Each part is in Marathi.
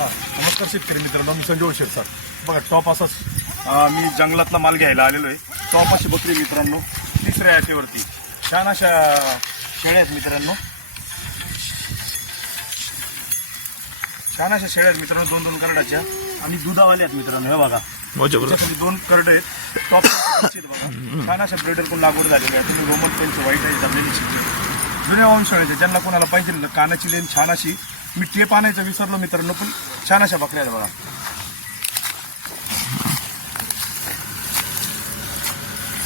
हा, नमस्कार शेतकरी मित्रांनो मी संजय शेठ सर बघा टॉप असाच मी जंगलातला माल घ्यायला आलेलो आहे टॉप अशी बकरी मित्रांनो तिसऱ्या याच्यावरती. छान अशा शेळ्या आहेत मित्रांनो. छान अशा शेळ्या आहेत मित्रांनो दोन दोन करडाच्या. आणि दुधावाल्या आहेत मित्रांनो हे बघा. दोन करड आहेत. टॉप बघा. छान अशा ब्रेडर कोण लागवड झालेली आहे. तुम्ही रोमन पेनचं व्हाईट आहे जमलेली जुन्या वंशाळ्याचे ज्यांना कोणाला पाहिजे कानाची लेन छान अशी मी टेप आणायचं विसरलो मित्रांनो पण छान अशा बघा.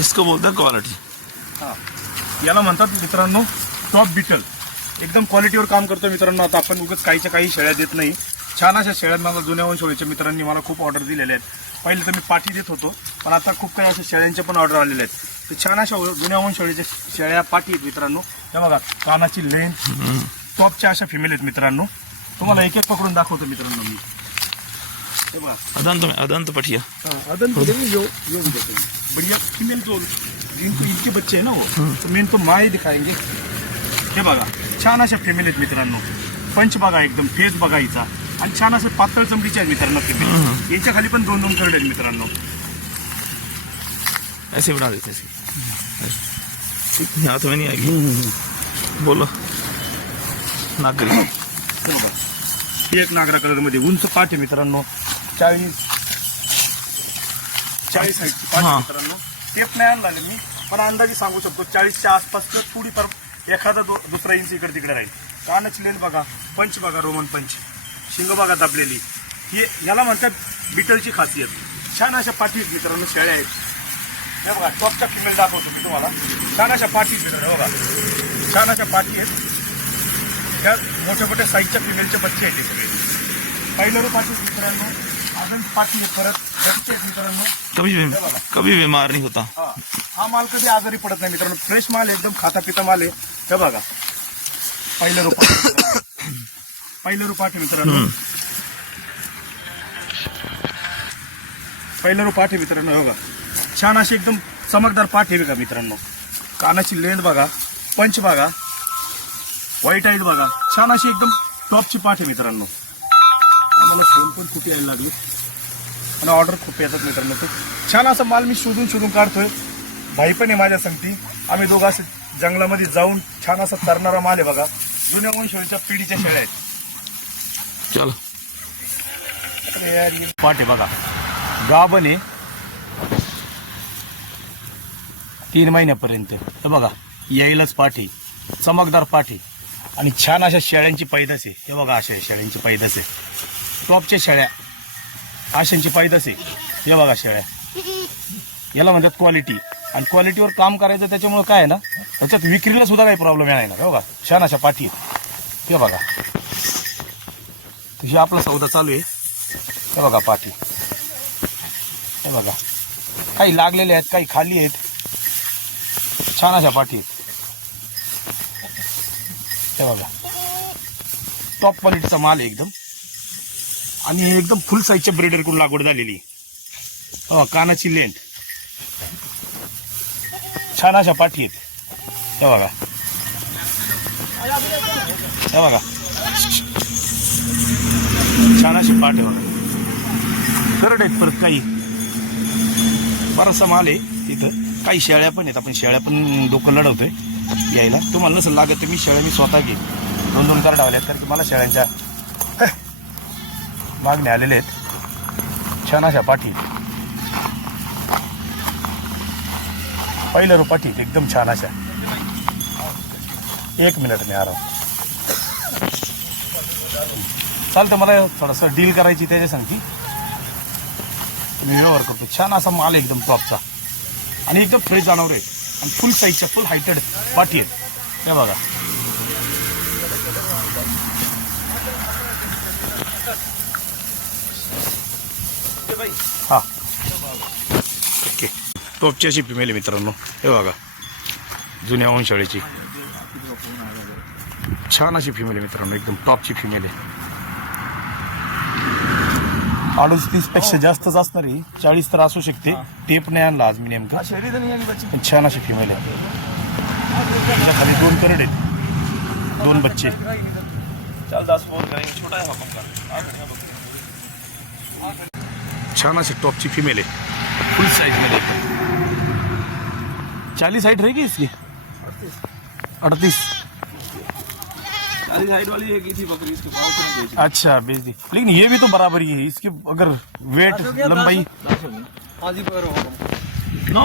इसको बोलते हैं क्वालिटी हा. याला म्हणतात मित्रांनो टॉप बिटल एकदम क्वालिटीवर काम करतो मित्रांनो. आता आपण उगाच काहीच्या काही शेळ्या देत नाही. छान अशा शेळ्या मला जुन्या वंशोळीच्या मित्रांनी मला खूप ऑर्डर दिलेल्या आहेत. पहिले तर मी पाठी देत होतो पण आता खूप काही अशा शेळ्यांच्या पण ऑर्डर आलेल्या आहेत. तर छान अशा जुन्या वंशोळीच्या शेळ्या पाठी आहेत मित्रांनो. त्या बघा कानाची लेंथ टॉपच्या अशा फिमेल आहेत मित्रांनो. तुम्हाला एक एक पकडून दाखवतो मित्रांनो मी. हे अदंत में अदंत पटिया अदन को देंगे यो यो भी बढ़िया फीमेल तो जिनको इनके बच्चे हैं ना वो. तो मेन तो माँ ही दिखाएंगे. हे बघा छान अशा फॅमिली आहेत मित्रांनो. पंच बघा एकदम फेस बघा हिचा. आणि छान असे पातळ चमडीचे आहेत मित्रांनो फॅमिली याच्या खाली पण दोन दोन करडे आहेत मित्रांनो. ऐसे बना देते ऐसे. हाथ में नहीं आएगी। बोलो. बघा ही एक नागरा कलरमध्ये उंच पाठ आहे मित्रांनो. चाळीस. चाळीस हाईटची पाठ आहे. मित्रांनो. टेप नाही आणला मी पण अंदाजे सांगू शकतो चाळीसच्या आसपास थोडीफार एखादा दो दुसरा इंच इकडे तिकडे राहील. कानाची लेन बघा पंच बघा रोमन पंच. शिंग बघा दाबलेली. ही याला म्हणतात बिटलची खासियत. छान अशा पाठी मित्रांनो शेळ्या आहेत. हे बघा टॉपच्या फिमेल दाखवतो मी तुम्हाला. छान अशा पाठी मित्रांनो बघा. छान अशा पाठी आहेत. या मोठ्या मोठ्या साईजच्या फिमेलचे बच्चे आहेत सगळे. पहिलं रूप आहे मित्रांनो अजून पाठी परत बच्चे आहेत मित्रांनो. कभी बीमार नहीं होता। हा हा माल कधी आजारी पडत नाही मित्रांनो. फ्रेश माल आहे, एकदम खाता पिता माल आहे. हे बघा. पहिलं रूप आहे मित्रांनो. पहिलं रूप आहे मित्रांनो. पहिलं रूप आहे मित्रांनो हे बघा. छान अशी एकदम चमकदार पाठ आहे बघा मित्रांनो. कानाची लेंथ बघा. पंच बघा. व्हाईट आईट बघा. छान अशी एकदम टॉपची पाठ आहे मित्रांनो. आम्हाला फोन पण खूप यायला लागले? आणि ऑर्डर खूप येतात मित्रांनो तर छान असा माल मी शोधून शोधून काढतोय. भाई पण आहे माझ्या संगती. आम्ही दोघं असे जंगलामध्ये जाऊन छान असा तरणारा माल आहे बघा. जुन्या वंशच्या पिढीच्या शेळ्या आहेत. चलो. अरे यार, ये पाट आहे बघा. गाभण आहे. तीन महिन्यापर्यंत. तर बघा यायलाच पाठ चमकदार पाठ आणि छान अशा शेळ्यांची पैदास आहे. हे बघा अशा शेळ्यांची पैदास आहे. टॉपच्या शेळ्या. आशांची पैदास आहे. हे बघा शेळ्या. याला म्हणतात क्वालिटी आणि क्वालिटीवर काम करायचं त्याच्यामुळे काय आहे ना त्याच्यात विक्रीला सुद्धा काही प्रॉब्लेम येणार हे बघा छान अशा पाठी हे बघा. हे आपला सौदा चालू आहे. हे बघा पाठी. हे बघा. काही लागलेले आहेत काही खाली आहेत. छान अशा पाठी आहेत. हे बघा. टॉप क्वालिटीचा माल आहे एकदम. आणि एकदम फुल साईजच्या ब्रेडरकडून लागवड झालेली हो कानाची लेंथ छान अशा पाठी आहेत. हे बघा. हे बघा. छान अशी पाठी बघा. करड आहेत परत काही. बराचसा माल आहे. तिथं काही शेळ्या पण आहेत. आपण शेळ्या पण डोकं लढवतोय. यायला. तुम्हाला नसेल लागत तर मी शेळ्या मी स्वतः घेईन. दोन दोन करडावल्या आहेत कारण की मला शेळ्यांच्या मागण्या आलेल्या आहेत. छान अशा पाठी पहिलं रो पाठी एकदम छान अशा. एक मिनिट मी आराम. चालतं मला थोडंसं डील करायची त्याच्या सांगती. मी व्यवहार करतो. छान असा माल एकदम टॉपचा आणि एकदम फ्रेश जाणवर आहे. आणि फुल साईजच्या फुल हायटेड पाठी आहेत. हे बघा. हा. ओके. टोपची अशी फिमेल आहे मित्रांनो. हे बघा. जुन्या वंशाळीची छान अशी फिमेल आहे मित्रांनो. एकदम टॉपची फिमेल आहे. अडोतीसपेक्षा जास्तच असणार आहे. चाळीस तर असू शकते. टेप नाही आणला आज मी नेमकं. पण छान अशी फिमेल आहे. त्याच्याखाली दोन करड आहेत. दोन बच्चे. है छान अशी टॉपची फिमेल आहे. फुल साइजमध्ये चालीस हाइट रहेगी इसकी? अड़तीस. हाइट वाली है थी बकरी इसके अच्छा बेच दी। लेकिन ये भी तो बराबर ही है इसकी अगर वेट लंबाई आजी पर नो